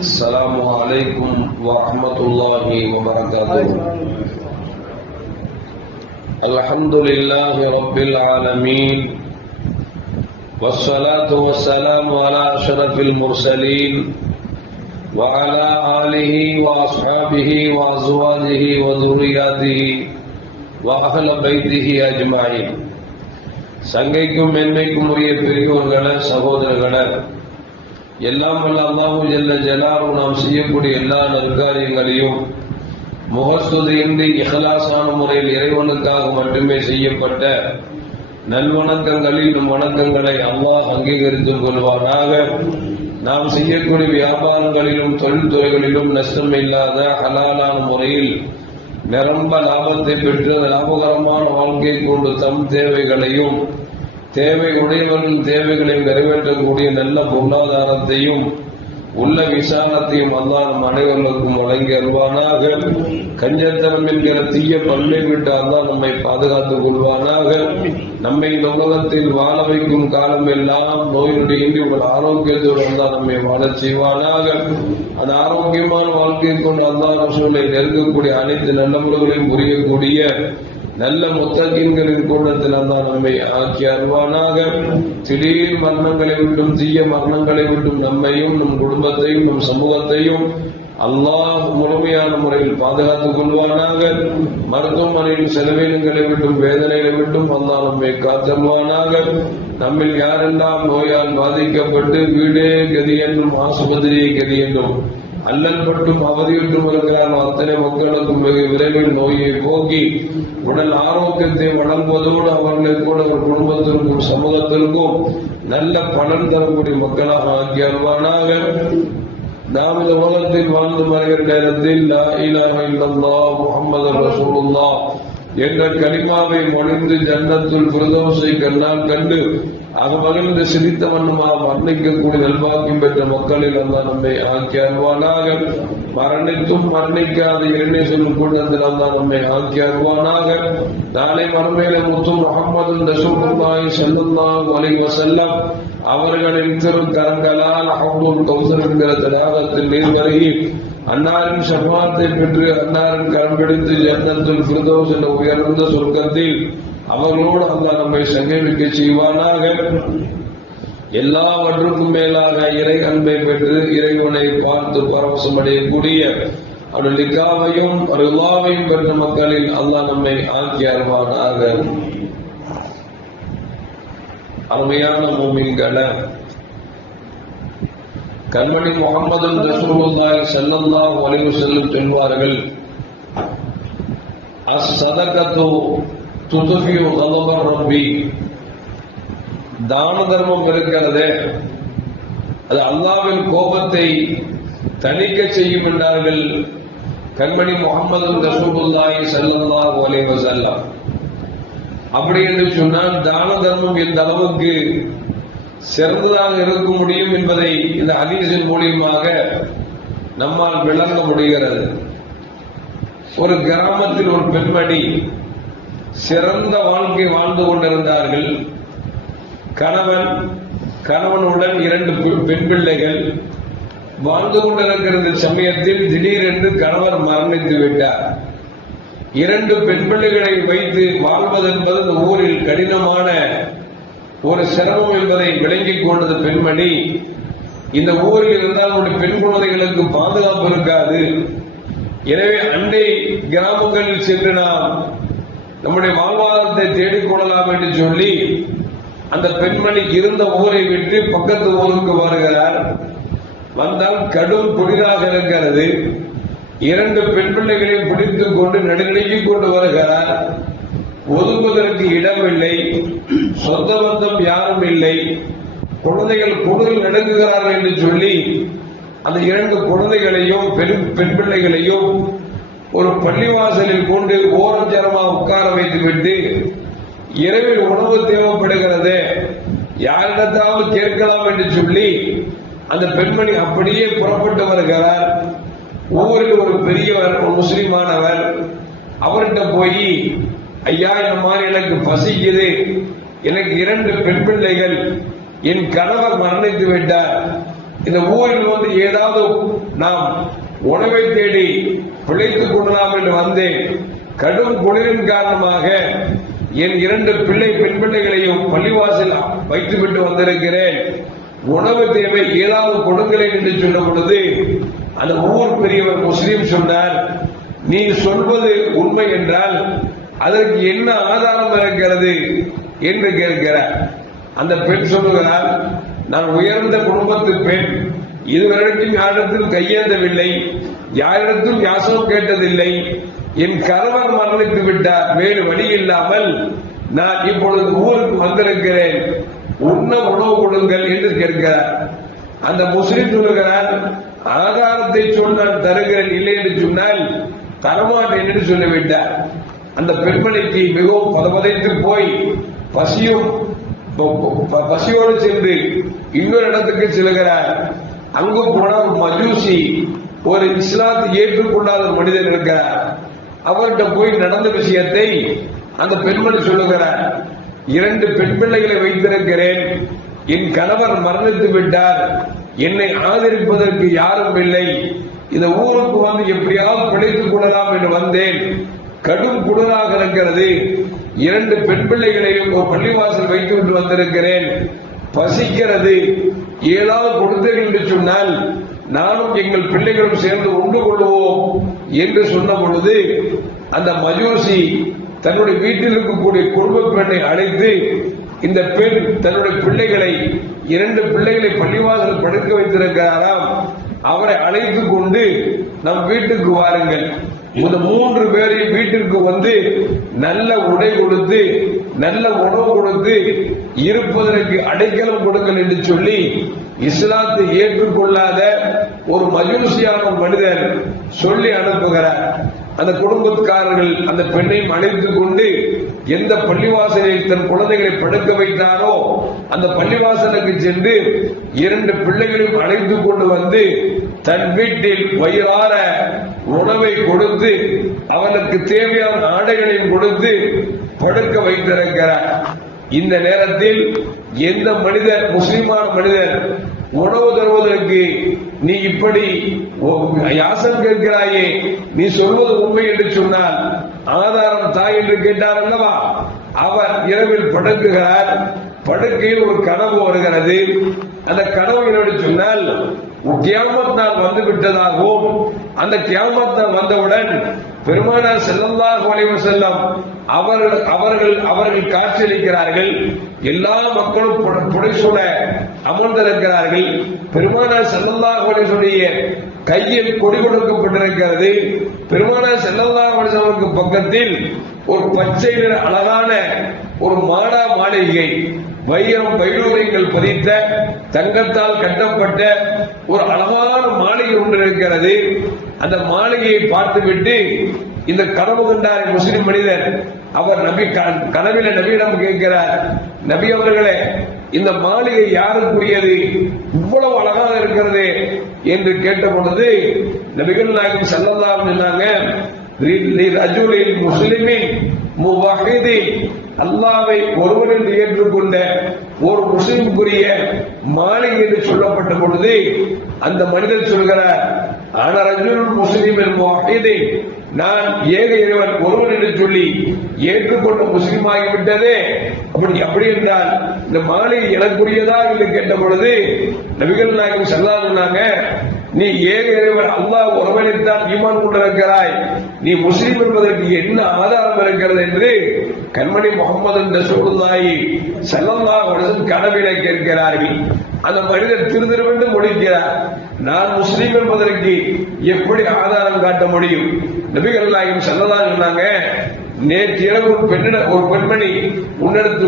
السلام عليكم ورحمة الله وبركاته. الحمد لله رب العالمين، والصلاة والسلام على أشرف المرسلين وعلى آله وأصحابه وأزواجه وذرياته وأهل بيته أجمعين. சங்கைக்கும் மென்மைக்கும் உரிய பெரியோர்களே, சகோதரர்களே, எல்லாம் வல்ல அல்லாஹு ஜல்ல ஜலாலுஹு நாம் செய்யக்கூடிய எல்லா நற்காரியங்களையும் முகஸ்துதியின்றி இஹ்லாஸான முறையில் இறைவனுக்காக மட்டுமே செய்யப்பட்ட நல்வணக்கங்களில் வணக்கங்களை அல்லாஹ் அங்கீகரித்துக் கொள்வானாக. நாம் செய்யக்கூடிய வியாபாரங்களிலும் தொழில்துறைகளிலும் நஷ்டம் இல்லாத ஹலாலான முறையில் நிரம்ப லாபத்தை பெற்று லாபகரமான வாழ்க்கை கொண்டு தம் தேவைகளையும் தேவை உடையவர்களின் தேவைகளையும் நிறைவேற்றக்கூடிய நல்ல பொருளாதாரத்தையும் உள்ள விசாலத்தையும் அல்லாஹ் நம் அனைவர்களுக்கும் வழங்கி அருள்வானாக. கஞ்சத்தனம் என்கிற தீய பண்பை விட்டு அல்லாஹ் நம்மை பாதுகாத்துக் கொள்வானாக. நம்மை இந்த உலகத்தில் வாழ வைக்கும் காலம் எல்லாம் நோயினுடைய உங்கள் ஆரோக்கியத்தோடு அல்லாஹ் நம்மை வாழச் செய்வானாக. அந்த ஆரோக்கியமான வாழ்க்கையை கொண்டு அல்லாஹ் ரசூலை நெருங்கக்கூடிய அனைத்து நல்ல முறைகளையும் புரியக்கூடிய நல்ல முத்தகீன்களின் கூட்டத்தில் அல்லாஹ் நம்மை ஆக்கி அருள்வானாக. திடீர் மரணங்களை விட்டும் தீய மரணங்களை விட்டும் நம்மையும் நம் குடும்பத்தையும் நம் சமூகத்தையும் அல்லாஹ் முழுமையான முறையில் பாதுகாத்துக் கொள்வானாக. மருத்துவமனையில் செலவினங்களை விட்டும் வேதனைகளை விட்டும் அல்லாஹ் நம்மை காத்தருள்வானாக. நம்மில் யாரெல்லாம் நோயால் பாதிக்கப்பட்டு வீடே கதி என்றும் ஆசுபத்திரியை கதி என்றும் அல்லல் பட்டும் அவதியுற்றும் வருகிறார் அத்தனை மக்களுக்கும் வெகு விரைவில் நோயை போக்கி உடல் ஆரோக்கியத்தை வழங்குவதோடு அவர்களுக்கு கூட ஒரு குடும்பத்திற்கும் சமூகத்திற்கும் நல்ல பலன் தரக்கூடிய மக்களாக ஆக்கி அருள்வானாக. நாம் இந்த உலகத்தில் வாழ்ந்து வருகிற நேரத்தில் லா இலாஹ இல்லல்லாஹ் முஹம்மது ரசூலுல்லாஹ் என்ற கலிமாவை மொழிந்து ஜன்னத்துல் ஃபிர்தௌஸை கண்ணால் கண்டு அது மகிழ்ந்து சிரித்த வண்ணமாக மரணிக்கக்கூடிய நல்வாக்கியம் பெற்ற மக்களில் அல்லாஹ் நம்மை ஆக்கி அருள்வானாக. மரணித்தும் மரணிக்காத இறை சொல்லும் கூட்டத்தில் அல்லாஹ் நம்மை ஆக்கி அருள்வானாக. நாளை மறுமையில முத்து முஹம்மது ரசூலுல்லாஹி ஸல்லல்லாஹு அலைஹி வஸல்லம் அவர்களின் திருக்கரங்களால் ஹவ்லுல் கௌசர் என்கிற தடாகத்தில் நீர் கருகி அன்னாரின் ஷஃபாத்தை பெற்று அன்னாரின் கரம் பிடித்து ஜன்னத்துல் ஃபிர்தௌஸ் என்ற உயர்ந்த சொர்க்கத்தில் அவர்களோடு அல்லாஹ் நம்மை சங்கமிக்க செய்வானாக. எல்லாவற்றுக்கும் மேலாக இறை அன்பை பெற்று இறைவனை பார்த்து பரவசம் அடையக்கூடிய அவருடைய லிகாவையும் ரிலாவையும் பெற்ற மக்களில் அல்லாஹ் நம்மை ஆக்கி அருள்வானாக. அருமையான மூமின்களே, கண்மணி முஹம்மது ரசூலுல்லாஹி ஸல்லல்லாஹு அலைஹி வஸல்லம் சொல்வார்கள், அஸ்ஸதகத்து துத்ஃபியு கலப ரப்பி. தான தர்மம் இருக்கிறதே அது அல்லாஹ்வின் கோபத்தை தணிக்க செய்யும் என்றார்கள் கண்மணி முஹம்மது ரசூலுல்லாஹி ஸல்லல்லாஹு அலைஹி வஸல்லம். அப்படி என்று சொன்னால் தான தர்மம் எந்த அளவுக்கு சிறந்ததாக இருக்க முடியும் என்பதை இந்த ஹதீஸின் மூலியமாக நம்மால் விளங்க முடிகிறது. ஒரு கிராமத்தில் ஒரு பெண்மணி சிறந்த வாழ்க்கை வாழ்ந்து கொண்டிருந்தார்கள். கணவனுடன் 2 பெண் பிள்ளைகள் வாழ்ந்து கொண்டிருக்கிற சமயத்தில் திடீரென்று கணவர் மரணித்து விட்டார். 2 பெண் பிள்ளைகளை வைத்து வாழ்வதென்பது இந்த ஊரில் கடினமான ஒரு சிரமம் என்பதை விளங்கிக் கொண்டது பெண்மணி. இந்த ஊரில் இருந்தால் நம்முடைய பெண் குழந்தைகளுக்கு பாதுகாப்பு இருக்காது. எனவே அண்டை கிராமங்களில் சென்று நாம் நம்முடைய வாழ்வாதாரத்தை தேடிக்கொள்ளலாம் என்று சொல்லி அந்த பெண்மணிக்கு இருந்த ஊரை விட்டு பக்கத்து ஊருக்கு வருகிறார். வந்தால் கடும் குளிராக இருக்கிறது. 2 பெண் பிள்ளைகளையும் பிடித்துக் கொண்டு நடுநடுங்கிக் கொண்டு வருகிறார். ஒதுங்குவதற்கு இடமில்லை, சொந்த பந்தம் யாரும் இல்லை. குழந்தைகள் குளிரில் நடுங்குகிறார்கள் என்று சொல்லி அந்த 2 குழந்தைகளையும் பெண் பிள்ளைகளையும் ஒரு பள்ளிவாசலில் கொண்டு ஓரஞ்சரமாக உட்கார வைத்து விட்டு இரவில் உணவு தேவைப்படுகிறது, யாரிடத்தாவது கேட்கலாம் என்று சொல்லி அந்த பெண்மணி அப்படியே புறப்பட்டு வருகிறார். ஊரில் ஒரு பெரியவர், ஒரு முஸ்லிமானவர், அவர்கிட்ட போய், ஐயா இந்த மாதிரி எனக்கு பசிக்குது, எனக்கு 2 பெண் பிள்ளைகள், என் கணவர் மரணித்து விட்டார், இந்த ஊரில் வந்து ஏதாவது நாம் உணவை தேடி பிழைத்துக் கொள்ளலாம் என்று வந்தேன். கடும் குளிரின் காரணமாக என் 2 பெண் பிள்ளைகளையும் பள்ளிவாசல் வைத்துவிட்டு வந்திருக்கிறேன். உணவு தேவை, ஏதாவது கொடுங்களேன் என்று சொன்ன பொழுது அந்த ஊர் பெரியவர் முஸ்லீம் சொன்னார், நீ சொல்வது உண்மை என்றால் அதற்கு என்ன ஆதாரம் இருக்கிறது என்று கேட்கிறார். அந்த பெண் சொல்லுகிறார், நான் உயர்ந்த குடும்பத்து பெண், இதுவரைக்கும் யாரிடத்தில் கையேந்தவில்லை, யாரிடத்தில் யாசகம் கேட்டதில்லை, என் கணவர் மரணித்து விட்டார், வேறு வழி இல்லாமல் நான் இப்பொழுது ஊருக்கு வந்திருக்கிறேன், உண்ண உணவு கொடுங்கள் என்று கேட்கிறார். அந்த முஸ்லிம் சொல்லுகிறார், ஆதாரத்தை சொன்னால் தருகிறேன், இல்லை என்று சொன்னால் தரமாட்டேன் என்று சொல்லிவிட்டார். அந்த பெண்மணிக்கு மிகவும் பதபதைத்து போய் பசியோடு சென்று இன்னொரு இடத்துக்கு செல்கிறார். அங்கு போனால் மஜூசி, ஒரு இஸ்லாத்தை ஏற்றுக்கொள்ளாத மனிதன் இருக்கிறார். அவர்கிட்ட போய் நடந்த விஷயத்தை அந்த பெண்மணி சொல்லுகிறார். 2 பெண் பிள்ளைகளை வைத்திருக்கிறேன், என் கணவர் மரணித்து விட்டார், என்னை ஆதரிப்பதற்கு யாரும் இல்லை, இந்த ஊருக்கு வந்து எப்படியாவது பிழைத்துக் கொள்ளலாம் என்று வந்தேன், கடும் குளிராக இருக்கிறது, 2 பெண் பிள்ளைகளையும் ஒரு பள்ளிவாசல் வைத்துவிட்டு வந்திருக்கிறேன், பசிக்கிறது, ஏதாவது கொடுத்தீர்கள் என்று சொன்னால் நானும் எங்கள் பிள்ளைகளும் சேர்ந்து உண்டு கொள்வோம் என்று சொன்ன பொழுது அந்த மஜூசி தன்னுடைய வீட்டில் இருக்கக்கூடிய குடும்ப பெண்ணை அழைத்து, இந்த பெண் தன்னுடைய பிள்ளைகளை 2 பிள்ளைகளை பள்ளிவாசல் படுக்க வைத்திருக்கிறாராம், அவரை அழைத்துக் கொண்டு நம் வீட்டுக்கு வாருங்கள், இந்த 3 பேரையும் வீட்டிற்கு வந்து நல்ல உடை கொடுத்து நல்ல உணவு கொடுத்து இருப்பதற்கு அடைக்கலம் கொடுங்கள் என்று சொல்லி இஸ்லாத்தை ஏற்றுக்கொள்ளாத ஒரு மஜூசியான மனிதர் சொல்லி அனுப்புகிறார். அந்த குடும்பக்காரர்கள் அந்த பெண்ணையும் அழைத்துக் கொண்டு எந்த பள்ளிவாசலில் தன் குழந்தைகளை படுக்க வைத்தாரோ அந்த பள்ளிவாசலுக்கு சென்று 2 பிள்ளைகளையும் அழைத்துக் கொண்டு வந்து தன் வீட்டில் வயிறார உணவை கொடுத்து அவனுக்கு தேவையான ஆடைகளையும் கொடுத்து படுக்க வைத்திருக்கிறார். இந்த நேரத்தில் எந்த மனிதர், முஸ்லிமான மனிதர், உணவு தருவதற்கு நீ இப்படி யாசம் கேட்கிறாயே, நீ சொல்வது உண்மை என்று சொன்னால் ஆதாரம் தாய் என்று கேட்டார் அல்லவா, அவர் இரவில் படுக்குகிறார். படுக்கையில் ஒரு கனவு வருகிறது. அந்த கனவு என்று சொன்னால் கியாமத் நாள் வந்து விட்டதாகவும், அந்த கியாமத் நாள் வந்தவுடன் பெருமானார் ஸல்லல்லாஹு அலைஹி வஸல்லம் அவர்கள் காட்சியளிக்கிறார்கள். எல்லா மக்களும் புடைசூழ அமர்ந்திருக்கிறார்கள். பெருமானார் ஸல்லல்லாஹு அலைஹி வஸல்லம் கையில் கொடி கொடுக்கப்பட்டிருக்கிறது. பெருமானார் ஸல்லல்லாஹு அலைஹி வஸல்லம் பக்கத்தில் ஒரு பச்சை நிற அழகான ஒரு மாடா மாளிகை, வைரம் வைடூரியங்கள் பதித்த தங்கத்தால் கட்டப்பட்ட ஒரு அழகான மாளிகை ஒன்று இருக்கிறது. அந்த மாளிகையை பார்த்துவிட்டு இந்த கனவு கண்டார் முஸ்லிம் மனிதர். அவர் கனவில நபியிடம் கேட்கிறார், நபி அவர்களே, இந்த மாளிகை யாருக்குரியது, இவ்வளவு அழகாக இருக்கிறது என்று கேட்ட பொழுது நபிகள் நாயகம் ஸல்லல்லாஹு அலைஹி வஸல்லம் ரஜுலில் முஸ்லிமின் முவஹிதின், அல்லாஹ்வை ஒருவரில் ஏற்றுக்கொண்ட ஒரு முஸ்லிமுக்குரிய மாளிகை என்று சொல்லப்பட்ட பொழுது அந்த மனிதர் சொல்கிறார், ஆன ரஜுல் முஸ்லிமின் முவஹிதின், நான் ஏக இறைவன் ஒருவன் என்று சொல்லி ஏற்றுக்கொண்ட முஸ்லிம் ஆகிவிட்டதே, அப்படி என்றால் இந்த மாளிகை எனக்குரியதா என்று கேட்ட பொழுது நபிகள் நாயகம் ஸல்லல்லாஹு அலைஹி வஸல்லம், நீ ஏக இறைவன் அல்லாஹ் ஒருவனைத்தான் ஈமான் கொண்டிருக்கிறாய், நீ முஸ்லிம் என்பதற்கு என்ன ஆதாரம் இருக்கிறது என்று கண்மணி முஹம்மது ரசூலுல்லாஹி ஸல்லல்லாஹு அலைஹி வஸல்லம் கனவிலே கேட்கிறார்கள். அந்த மனிதர் திருதிருவென்று முடிக்கிறார், நான் முஸ்லிம் என்பதற்கு எப்படி ஆதாரம் காட்ட முடியும்? நபிகள் நாயகம் ஸல்லல்லாஹு அலைஹி வஸல்லம், நேற்று இரவு ஒரு பெண்மணி உன்னிடத்து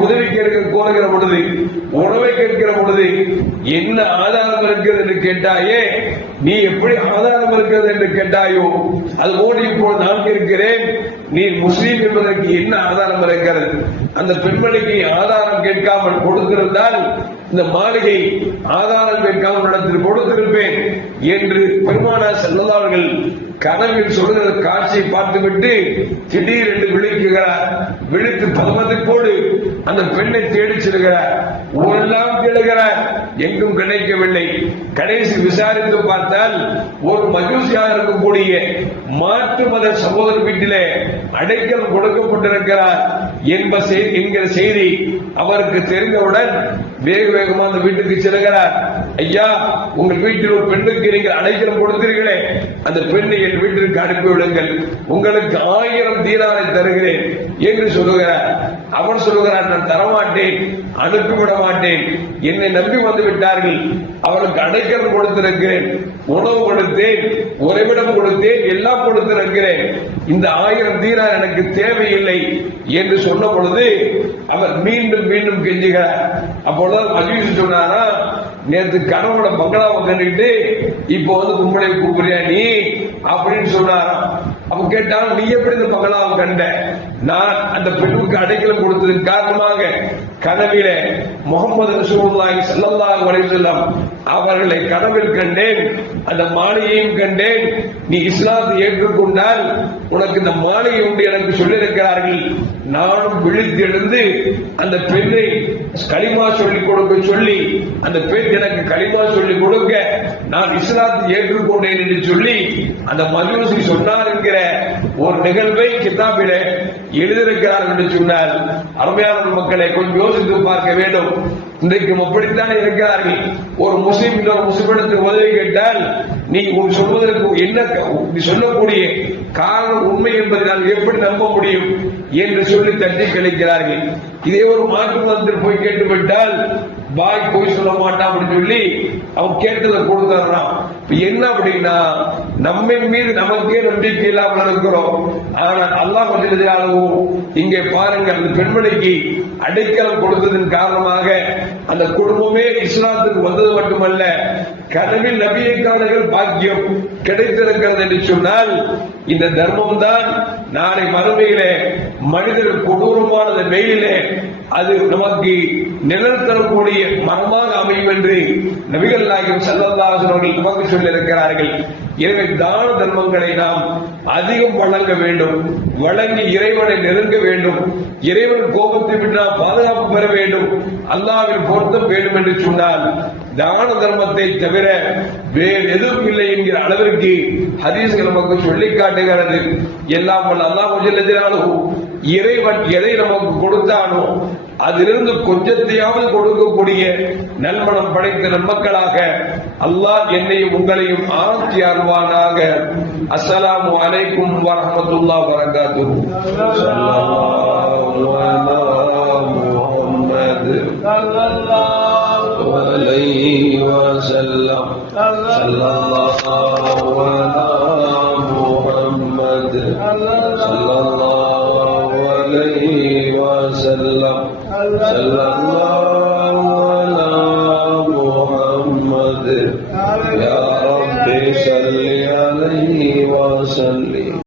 உதவி கேட்க கோருகிற பொழுது, உணவை கேட்கிற பொழுது என்ன ஆதாரம் இருக்கிறது என்று கேட்டாயே, நீ எப்படி ஆதாரம் இருக்கிறது என்று கேட்டாயோ, அது ஓடி இப்போது நான் கேட்கிறேன், நீ முஸ்லீம் என்பதற்கு என்ன ஆதாரம் இருக்கிறது? அந்த பெண்மணிக்கு ஆதாரம் கேட்காமல் கொடுத்திருந்தால் இந்த மாளிகை ஆதாரம் கேட்காமல் நடத்தி கொடுத்திருப்பேன் என்று பெருமானார் ஸல்லல்லாஹு அலைஹி வஸல்லம் கனவில் சொல்லுகிற காட்சியை பார்த்துவிட்டு திடீரென்று விழிக்குகிறார். விழித்து பதமதிப்போடு அந்த பெண்ணை தேடி செல்கிறார். ஊரெல்லாம் தேடுகிறார், எங்கும் கிடைக்கவில்லை. கடைசி விசாரித்து பார்த்தால் ஒரு மஜூசியாக இருக்கக்கூடிய மாற்று மத சகோதர வீட்டிலே அடைக்கலம் கொடுக்கப்பட்டிருக்கிறார் என்கிற செய்தி அவருக்கு தெரிந்தவுடன் வேக வேகமாக அந்த வீட்டுக்கு செல்கிறார். ஐயா, உங்கள் வீட்டில் ஒரு பெண்ணுக்கு நீங்கள் அடைக்கலம் கொடுத்தீர்களே, அந்த பெண்ணை என் வீட்டிற்கு அனுப்பிவிடுங்கள், உங்களுக்கு 1000 தீனாரை தருகிறேன் என்று சொல்லுகிறார். அவன் சொல்லுகிறார், நான் தரமாட்டேன், அனுப்பிவிட மாட்டேன், என்னை நம்பி வந்து விட்டார்கள், அவளுக்கு அடைக்கலம் கொடுத்திருக்கிறேன், உணவு கொடுத்தேன், உறைவிடம் கொடுத்தேன், எல்லாம் கொடுத்திருக்கிறேன், இந்த 1000 தீனார் எனக்கு தேவையில்லை என்று சொன்ன பொழுது அவர் மீண்டும் மீண்டும் கெஞ்சுகிறார். அப்பொழுது மஜூஸ் சொன்னாரா, நேற்று கனவோட பங்களாவை கண்டுகிட்டு இப்போ வந்து உங்களை கூப்பிடுறியா நீ அப்படின்னு சொன்னாராம். அப்ப கேட்டாலும் நீ எப்படி இந்த பங்களாவை கண்ட? நான் அந்த பெண்ணுக்கு அடைக்கலம் கொடுத்ததன் காரணமாக கனவிலே முகமது ரசூலுல்லாஹி ஸல்லல்லாஹு அலைஹி வஸல்லம் அவர்களை கனவில் கண்டேன், அந்த மாளிகையும் கண்டேன், நீ இஸ்லாத்தை ஏற்றுக்கொண்டால் உனக்கு இந்த மாளிகை உண்டு எனக்கு சொல்லியிருக்கிறார்கள். நானும் விழித்தெழுந்து அந்த பெண்ணை களிமா சொல்லிக் கொடுக்க சொல்லி அந்த பெண் எனக்கு களிமா சொல்லிக் கொடுக்க நான் இஸ்லாத்தை ஏற்றுக்கொண்டேன் என்று சொல்லி அந்த மஜூசி சொன்னார் என்கிற ஒரு நிகழ்வை கிதாபிலே எழுதியிருக்கிறார் என்று சொன்னார். அருமையான மக்களை கொஞ்சம் யோசித்து பார்க்க வேண்டும். இன்றைக்கு அப்படித்தான் இருக்கிறார்கள். ஒரு முஸ்லிம் இன்னொரு முஸ்லிமிடத்துக்கு உதவி கேட்டால் நீ சொல்வதற்கு என்ன, நீ சொல்லக்கூடிய காரணம் உண்மை என்பதை நான் எப்படி நம்ப முடியும் என்று சொல்லி தட்டி கழிக்கிறார்கள். இதே ஒரு மாற்று மதத்தில் போய் கேட்டுவிட்டால் பாய் போய் சொல்ல மாட்டான் அப்படின்னு சொல்லி அவன் கேட்டதை கொடுத்துறான். என்ன அப்படின்னா, நம்ம மீது நமக்கே நம்பிக்கை இல்லாமல் இருக்கிறோம். ஆனால் அல்லாஹ் வஜ்ஜல்லாஹு இங்கே பாருங்க, அந்த பெண்மணிக்கு அடைக்கலம் கொடுத்ததன் காரணமாக அந்த குடும்பமே இஸ்லாத்துக்கு வந்தது மட்டுமல்ல, கனவில் நபியை காணுங்கள் பாக்கியம் கிடைத்திருக்கிறது என்று சொன்னால் இந்த தர்மம் தான் நாளை மறுமையிலே மனிதர் கொடூரமான வெயிலே அது நமக்கு நிழல் தரக்கூடிய மரமாக அமையும் என்று நபிகள் நாயகம் ஸல்லல்லாஹு அலைஹி வஸல்லம் நமக்கு சொல்லியிருக்கிறார்கள். எனவே தான தர்மங்களை நாம் அதிகம் வழங்க வேண்டும், வழங்கி இறைவனை நெருங்க வேண்டும், இறைவன் கோபத்தை விட்டு நாம் பாதுகாப்பு பெற வேண்டும், அல்லாஹ்வின் பொருத்தம் வேண்டும் என்று சொன்னால் தான தர்மத்தை தவிர வேறு எதுவும் இல்லை என்கிற அளவிற்கு ஹதீஸ்கள் நமக்கு சொல்லி காட்டுகிறது. எல்லாம் அல்லாஹ் வஜ்ஜல்லாஹு இறைவன் எதை நமக்கு கொடுத்தானோ அதிலிருந்து கொஞ்சத்தையாவது கொடுக்கக்கூடிய நல்மனம் படைத்த நன்மக்களாக அல்லாஹ் என்னையும் உங்களையும் ஆட்சி அருள்வானாக. அஸ்ஸலாமு அலைக்கும் வரஹ்மத்துல்லாஹி வபரகாத்துஹு. ஸல்லல்லாஹு அலைஹி வஸல்லம். ஸல்லல்லாஹு அலா முஹம்மத். ஸல்லல்லாஹு அலைஹி வஸல்லம். ஸல்லல்லாஹு அலா முஹம்மத். யா ரப்பி ஸல்லி அலைஹி வஸல்லம்.